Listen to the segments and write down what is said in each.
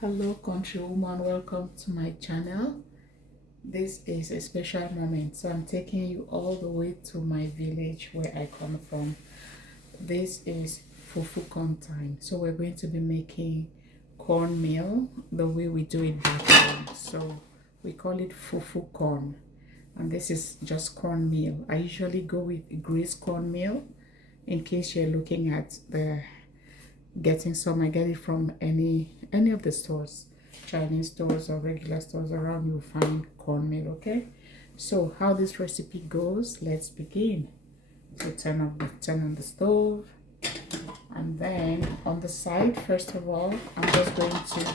Hello countrywoman, welcome to my channel. This is a special moment, so I'm taking you all the way to my village where I come from. This is Fufucorn time, so we're going to be making cornmeal the way we do it back home. So we call it Fufucorn, and this is just cornmeal. I usually go with greased cornmeal in case you're looking at the getting some. I get it from any of the stores, Chinese stores or regular stores around. You'll find cornmeal. Okay, so how this recipe goes, let's begin. So turn on the stove, and then on the side, first of all, I'm just going to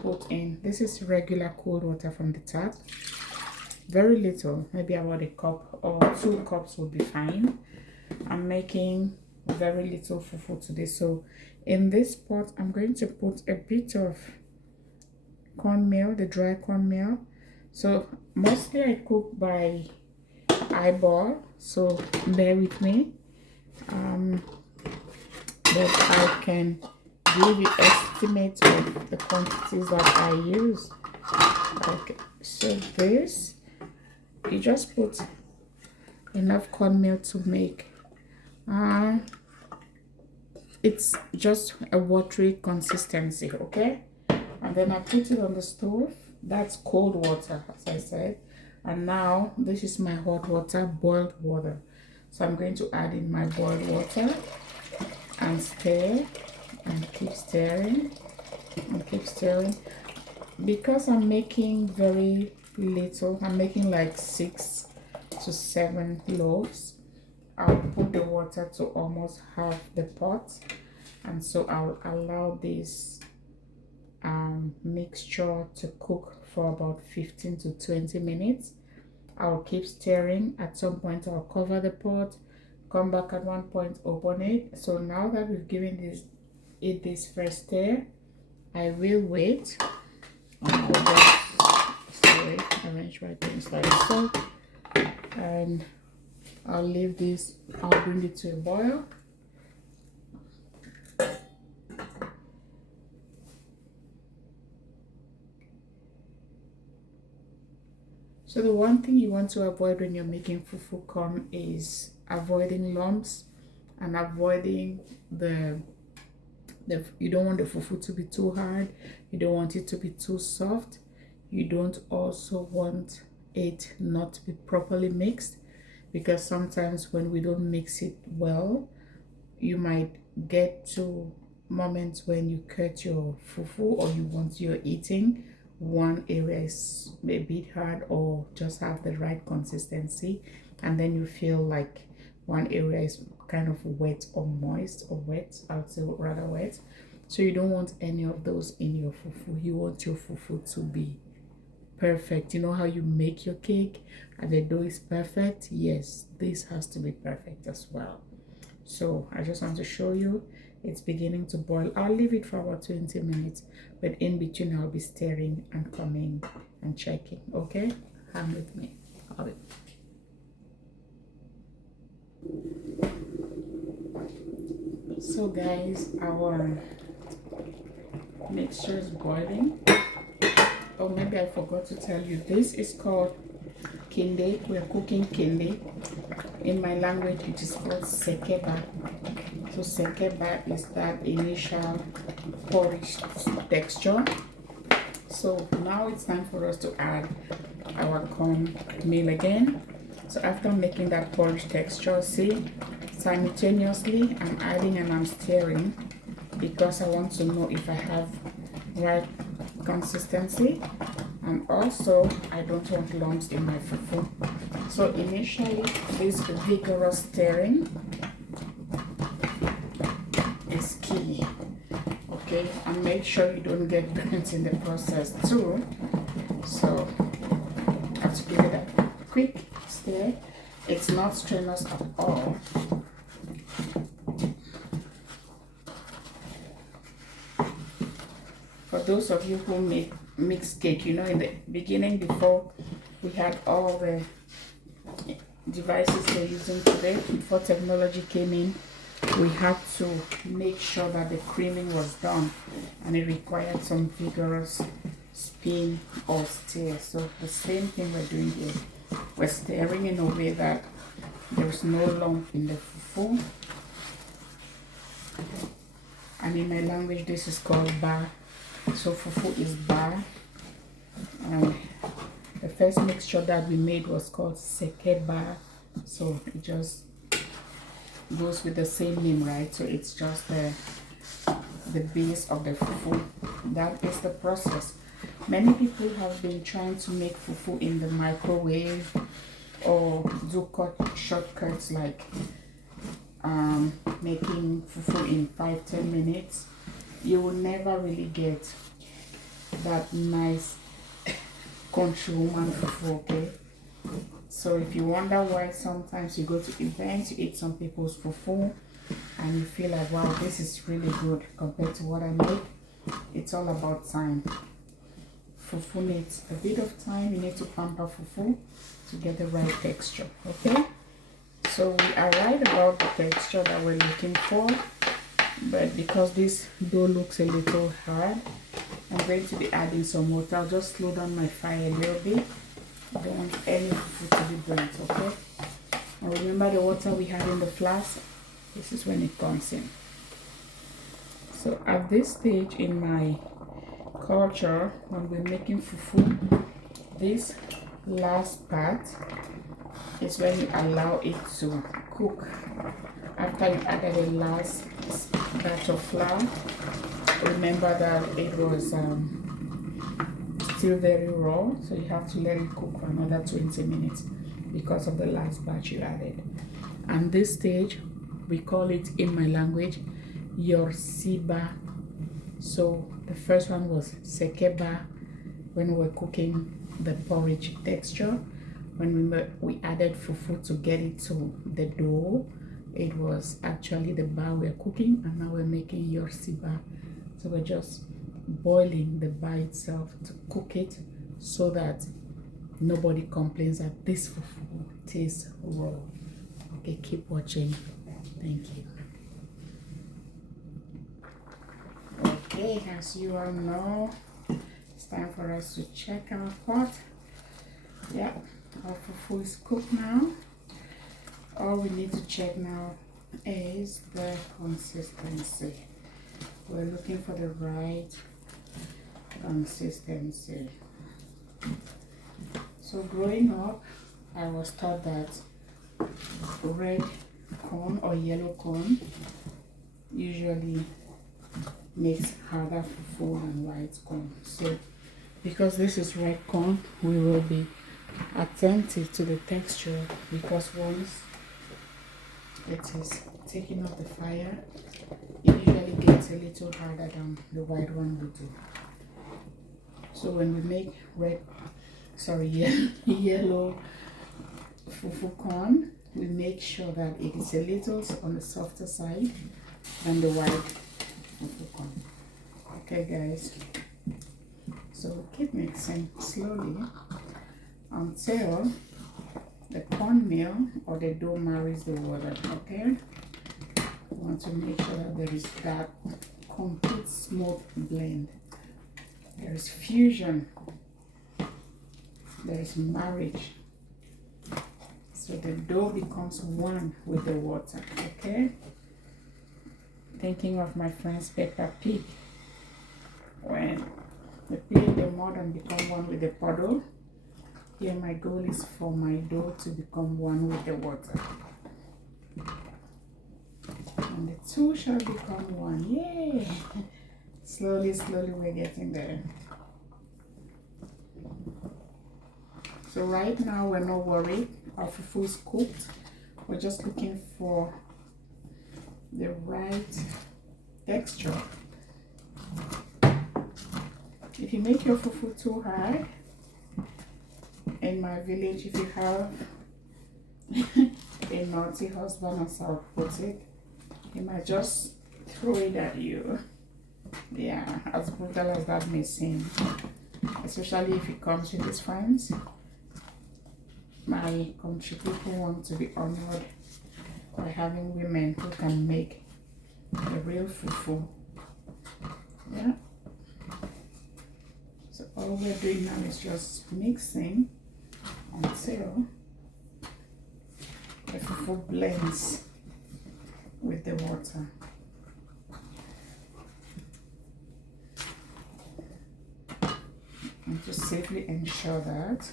put in, this is regular cold water from the tap, very little, maybe about a cup or 2 cups will be fine. I'm making very little fufu today, so in this pot I'm going to put a bit of cornmeal, the dry cornmeal. So mostly I cook by eyeball, so bear with me, but I can give you estimate of the quantities that I use. Okay, so this, you just put enough cornmeal to make it's just a watery consistency. Okay, and then I put it on the stove. That's cold water, as I said, and now this is my hot water, boiled water. So I'm going to add in my boiled water and stir and keep stirring and keep stirring. Because I'm making very little, I'm making like 6 to 7 loaves, I'll put the water to almost half the pot, and so I'll allow this mixture to cook for about 15 to 20 minutes. I'll keep stirring. At some point I'll cover the pot, come back at one point, open it. So now that we've given this first stir, I will wait. I'll just arrange my things like so, and I'll leave this, I'll bring it to a boil. So the one thing you want to avoid when you're making fufu corn is avoiding lumps and avoiding you don't want the fufu to be too hard, you don't want it to be too soft, you don't also want it not to be properly mixed, because sometimes when we don't mix it well, you might get to moments when you cut your fufu or you're eating, one area is a bit hard or just have the right consistency, and then you feel like one area is kind of wet or moist, or wet, I would say rather wet. So you don't want any of those in your fufu. You want your fufu to be perfect. You know how you make your cake and the dough is perfect? Yes, this has to be perfect as well. So I just want to show you it's beginning to boil. I'll leave it for about 20 minutes, but in between I'll be stirring and coming and checking. Okay, hang with me. So guys, our mixture is boiling. Oh, maybe I forgot to tell you, this is called kinde. We're cooking kinde. In my language it is called sekeba. So sekeba is that initial porridge texture. So now it's time for us to add our corn meal again. So after making that porridge texture, see, simultaneously I'm adding and I'm stirring, because I want to know if I have right consistency, and also I don't want lumps in my fufu. So initially this vigorous stirring is key. Okay, and make sure you don't get burnt in the process too. So I have to give it a quick stir. It's not strenuous at all. For those of you who make mixed cake, you know, in the beginning, before we had all the devices we're using today, before technology came in, we had to make sure that the creaming was done. and it required some vigorous spin or stir. So the same thing we're doing here. We're stirring in a way that there's no lump in the fufu. And in my language, this is called ba. So fufu is ba. And the first mixture that we made was called sekeba. So it just goes with the same name, right? So it's just the base of the fufu. That is the process. Many people have been trying to make fufu in the microwave or do shortcuts like making fufu in 5-10 minutes. You will never really get that nice countrywoman fufu, okay? So if you wonder why sometimes you go to events, you eat some people's fufu and you feel like, wow, this is really good compared to what I make, it's all about time. Fufu needs a bit of time. You need to pamper fufu to get the right texture, okay? So we are right about the texture that we're looking for, but because this dough looks a little hard, I'm going to be adding some water. I'll just slow down my fire a little bit. I don't want any fufu to be burnt, okay? And remember the water we had in the flask? This is when it comes in. So at this stage in my culture, when we're making fufu, this last part is when you allow it to cook. After you added the last batch of flour, remember that it was still very raw, so you have to let it cook for another 20 minutes because of the last batch you added. And this stage, we call it in my language yorsiba. So the first one was sekeba when we were cooking the porridge texture. When we added fufu to get it to the dough, it was actually the bar we're cooking, and now we're making yorsiba. So we're just boiling the bar itself to cook it so that nobody complains that this fufu tastes raw. Okay, keep watching. Thank you. Okay, as you all know, it's time for us to check our pot. Yeah, our fufu is cooked now. All we need to check now is the consistency. We're looking for the right consistency. So growing up, I was taught that red corn or yellow corn usually makes harder fufu than white corn. So because this is red corn, we will be attentive to the texture, because once it is taking off the fire, it usually gets a little harder than the white one would do. So when we make yellow Fufucorn, we make sure that it is a little on the softer side than the white Fufucorn. Okay guys, so keep mixing slowly until the cornmeal or the dough marries the water. Okay, we want to make sure that there is that complete smooth blend. There is fusion, there is marriage, so the dough becomes one with the water. Okay, thinking of my friend's Peppa Pig, when the pig and the mud and become one with the puddle. Here my goal is for my dough to become one with the water, and the two shall become one. Yay! Slowly, slowly we're getting there. So right now we're not worried. Our fufu is cooked. We're just looking for the right texture. If you make your fufu too hard, in my village, if you have a naughty husband, as I'll put it, he might just throw it at you. Yeah, as brutal as that may seem, especially if he comes with his friends. My country people want to be honored by having women who can make a real fufu. Yeah, all we're doing now is just mixing until the fufu blends with the water. And to safely ensure that,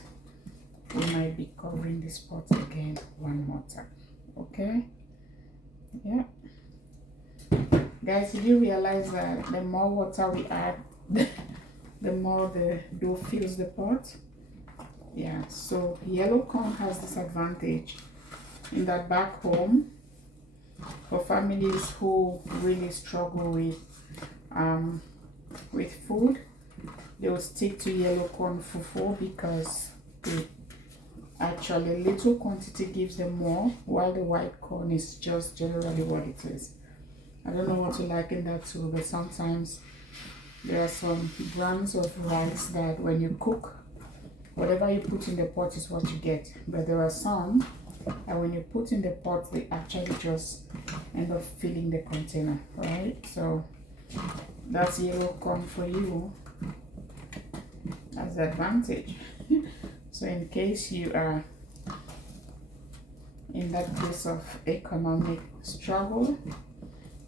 we might be covering this pot again one more time. Okay? Yeah. Guys, did you realize that the more water we add, the more the dough fills the pot? Yeah, so yellow corn has this advantage in that back home, for families who really struggle with food, they will stick to yellow corn fufu because it actually little quantity gives them more, while the white corn is just generally what it is. I don't know what to liken that to, but sometimes there are some brands of rice that when you cook, whatever you put in the pot is what you get. But there are some and when you put in the pot, they actually just end up filling the container, right? So that's yellow corn for you as advantage. So in case you are in that place of economic struggle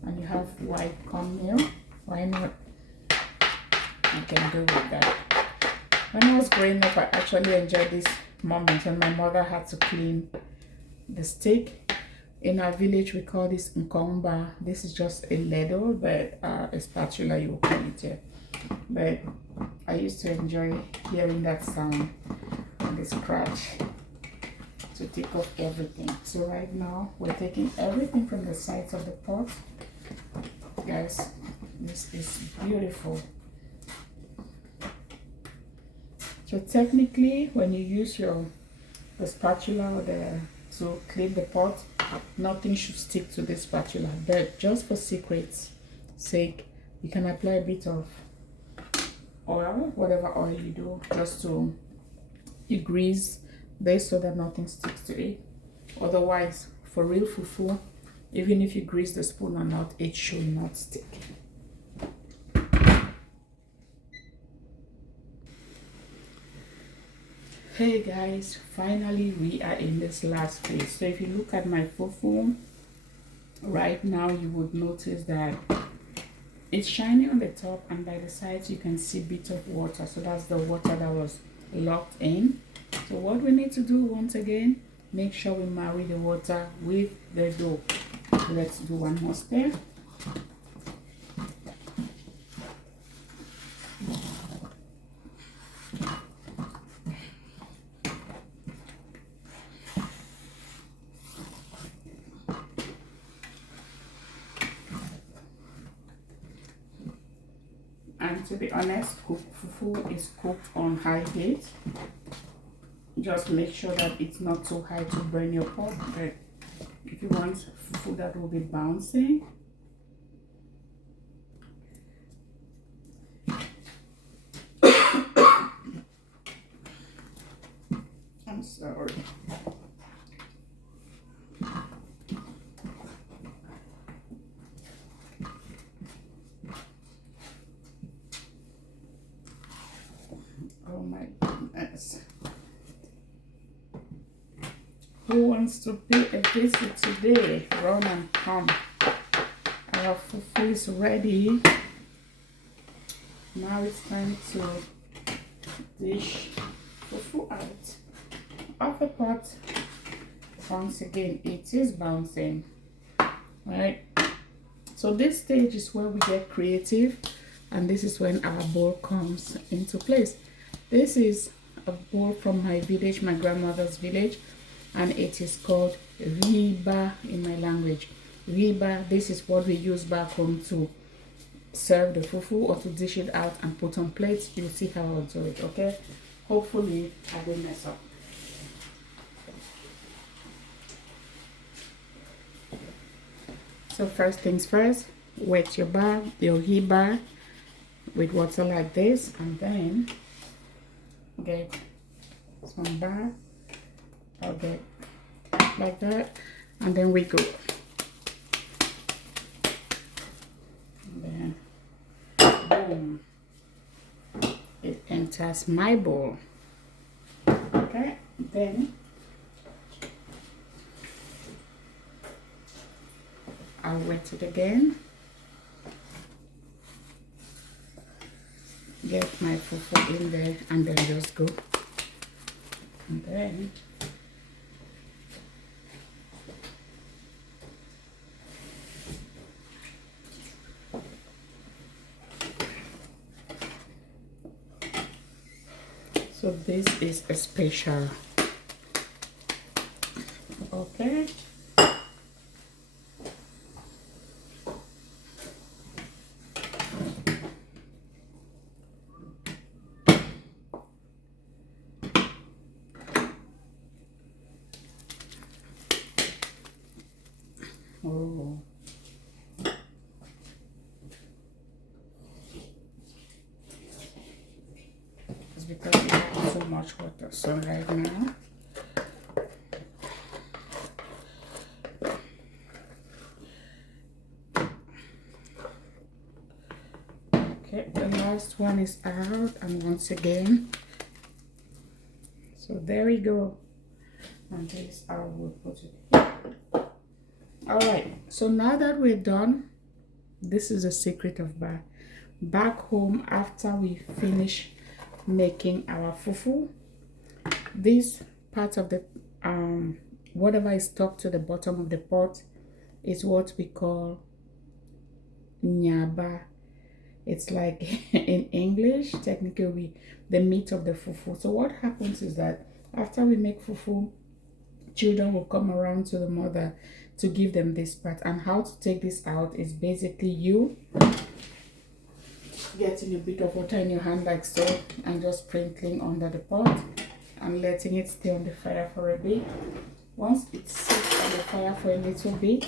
and you have white cornmeal, why not? You can do with that. When I was growing up, I actually enjoyed this moment when my mother had to clean the stick. In our village, we call this nkomba. This is just a ladle, but a spatula, you will call it here. But I used to enjoy hearing that sound and the scratch to take off everything. So right now, we're taking everything from the sides of the pot. Guys, this is beautiful. So technically, when you use the spatula or to clean the pot, nothing should stick to the spatula. But just for secret's sake, you can apply a bit of oil, whatever oil you do, just to grease this so that nothing sticks to it. Otherwise, for real fufu, even if you grease the spoon or not, it should not stick. Hey guys, finally we are in this last phase. So if you look at my fufu right now, you would notice that it's shiny on the top, and by the sides you can see bits of water. So that's the water that was locked in. So what we need to do once again, make sure we marry the water with the dough. Let's do one more step. And to be honest, fufu is cooked on high heat. Just make sure that it's not too high to burn your pot. But if you want fufu that will be bouncing, I'm sorry. Oh my goodness. Who wants to pay a visit today? Run and come. Our fufu is ready. Now it's time to dish fufu out of the pot. Once again, it is bouncing, right? So this stage is where we get creative, and this is when our bowl comes into place. This is a bowl from my village, my grandmother's village, and it is called riba in my language. Riba, this is what we use back home to serve the fufu or to dish it out and put on plates. You'll see how I'll do it, okay? Hopefully I didn't mess up. So first things first, wet your riba with water like this, and then get some bar. I'll get like that, and then we go. And then boom, it enters my bowl. Okay, then I'll wet it again. Get my fufu in there and then just go. And then so this is a special. Okay. Oh. It's because we have so much water. So right now, okay, the last one is out, and once again, so there we go. And this I will put it here. All right, so now that we're done, this is the secret of back home. After we finish making our fufu, this part of the whatever is stuck to the bottom of the pot is what we call nyaba. It's like in English, technically the meat of the fufu. So what happens is that after we make fufu, children will come around to the mother to give them this part. And how to take this out is basically you getting a bit of water in your hand like so and just sprinkling under the pot and letting it stay on the fire for a bit. Once it sits on the fire for a little bit,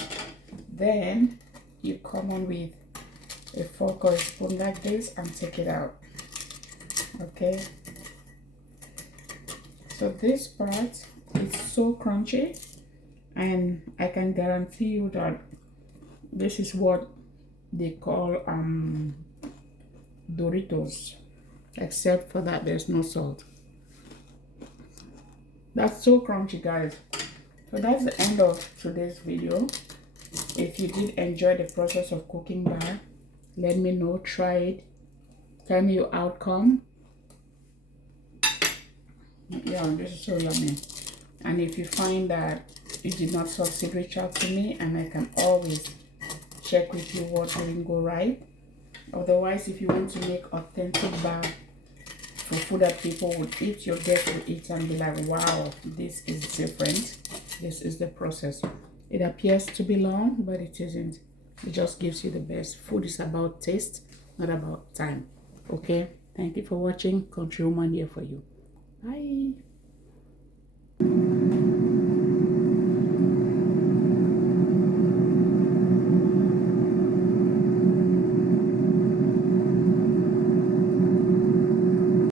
then you come on with a fork or a spoon like this and take it out. Okay, so this part is so crunchy, and I can guarantee you that this is what they call Doritos, except for that there's no salt. That's so crunchy, guys. So that's the end of today's video. If you did enjoy the process of cooking bar, let me know. Try it, tell me your outcome. Yeah, this is so yummy. And if you find that you did not succeed, reach out to me and I can always check with you what didn't go right. Otherwise, if you want to make authentic bar fufu that people would eat, your guests will eat and be like, wow, this is different. This is the process. It appears to be long, but it isn't. It just gives you the best. Food is about taste, not about time. Okay, thank you for watching. Country Woman here for you. Bye.